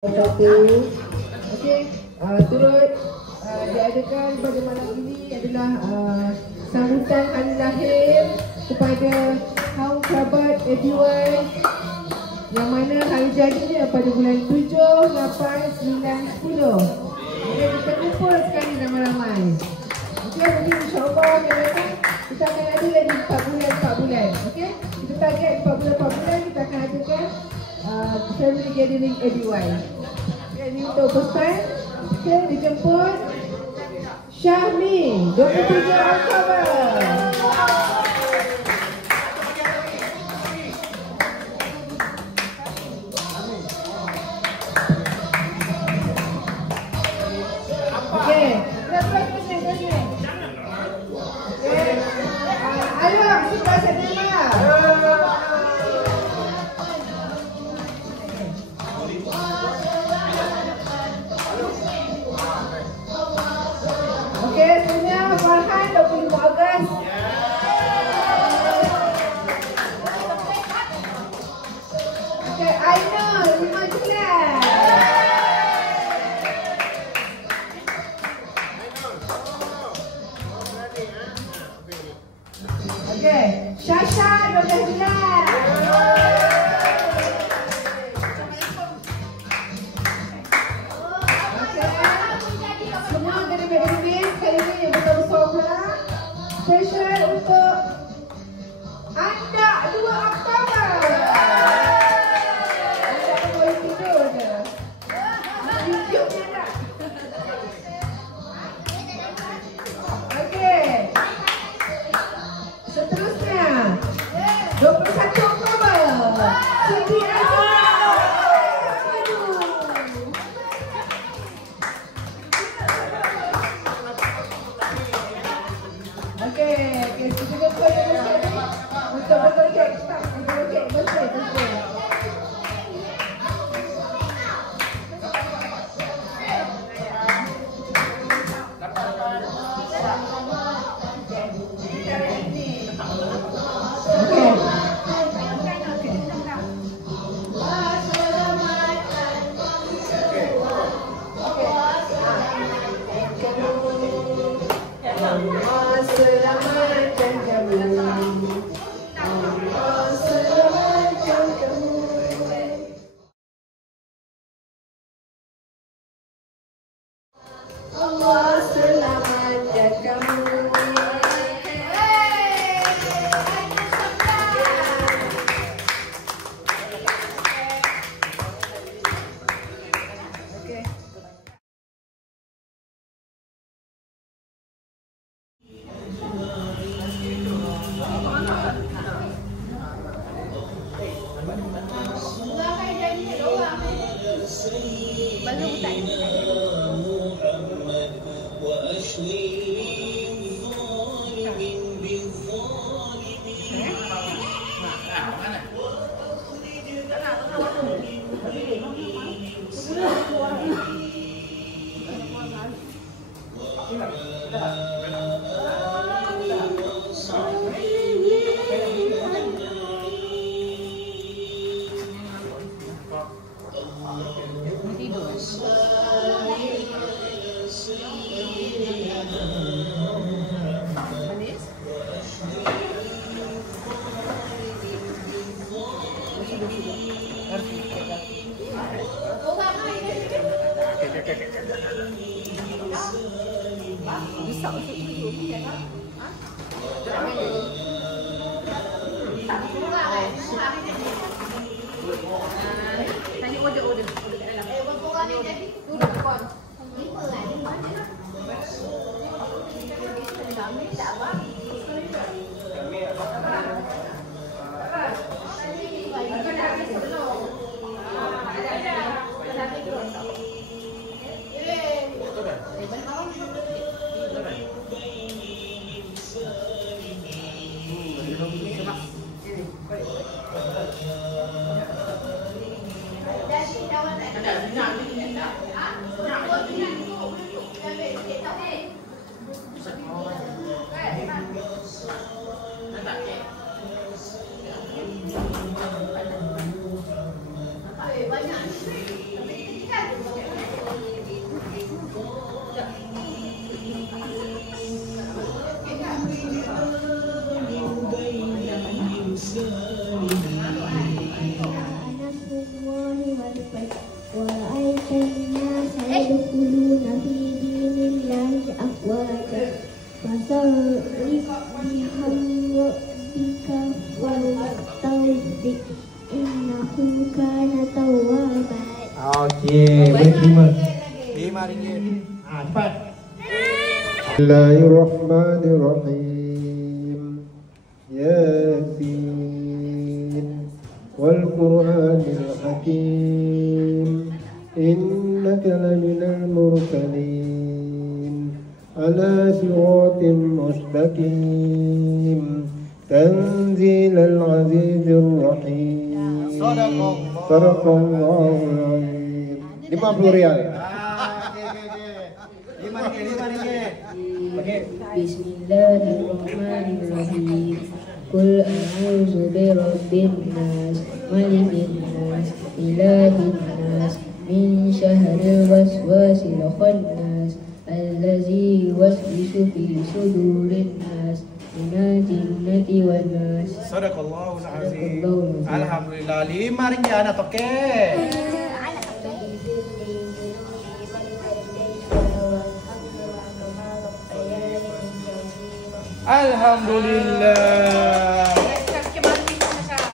Satu. Okey, turut diadakan pada malam ini adalah sambutan hari lahir kepada kaum kerabat ABY yang mana hari jadinya pada bulan 7, 8, 9, 10. Jadi kita kumpul sekali ramai-ramai. Okey, mungkin insyaAllah kita akan ada lagi 4 bulan. Okey, kita target 4 bulan kita akan adakan family gathering ABY. Ini untuk pesan. Okey, dijemput Syahmi 27 Oktober. Okey, terus ni. Okey. Ayo, suka sedema. Okey, sebenarnya Farhan 25 Ogos. Okey, Aina 5 Julai. Okey, Syasha 12 Julai. Special untuk anda 2 Oktober. Anda boleh tidur je. YouTube-nya tak? Okey. Seterusnya 21 Oktober. Siti Azura. Okey, kita jumpa untuk berkongsi. Berkongsi. Selamatkan kami. Selamatkan kami. Allah selamatkan kamu. Banyak. ورأيت الناس يدخلون في دين الله أفواجا فصرف بهم ربك ولتوفق إنه كان توابا. Okey, berterima. RM5. Cepat. Bismillahirrahmanirrahim. Yasin wal Qur'anil Hakim. Innaka laminal mursalin ala siratim mustaqim. Tanzilal azizir rahim. Sadaqallahul azim. RM50. Bismillahirrahmanirrahim. Qul a'udzu birabbin nas, malikin nas, ilahin nas, min syarril waswasil khannas, allazi yuwaswisu fi sudurin nas, minal jinnati wan nas. Sadaqallahul azim. Alhamdulillah, RM5 anak okey. Alhamdulillah.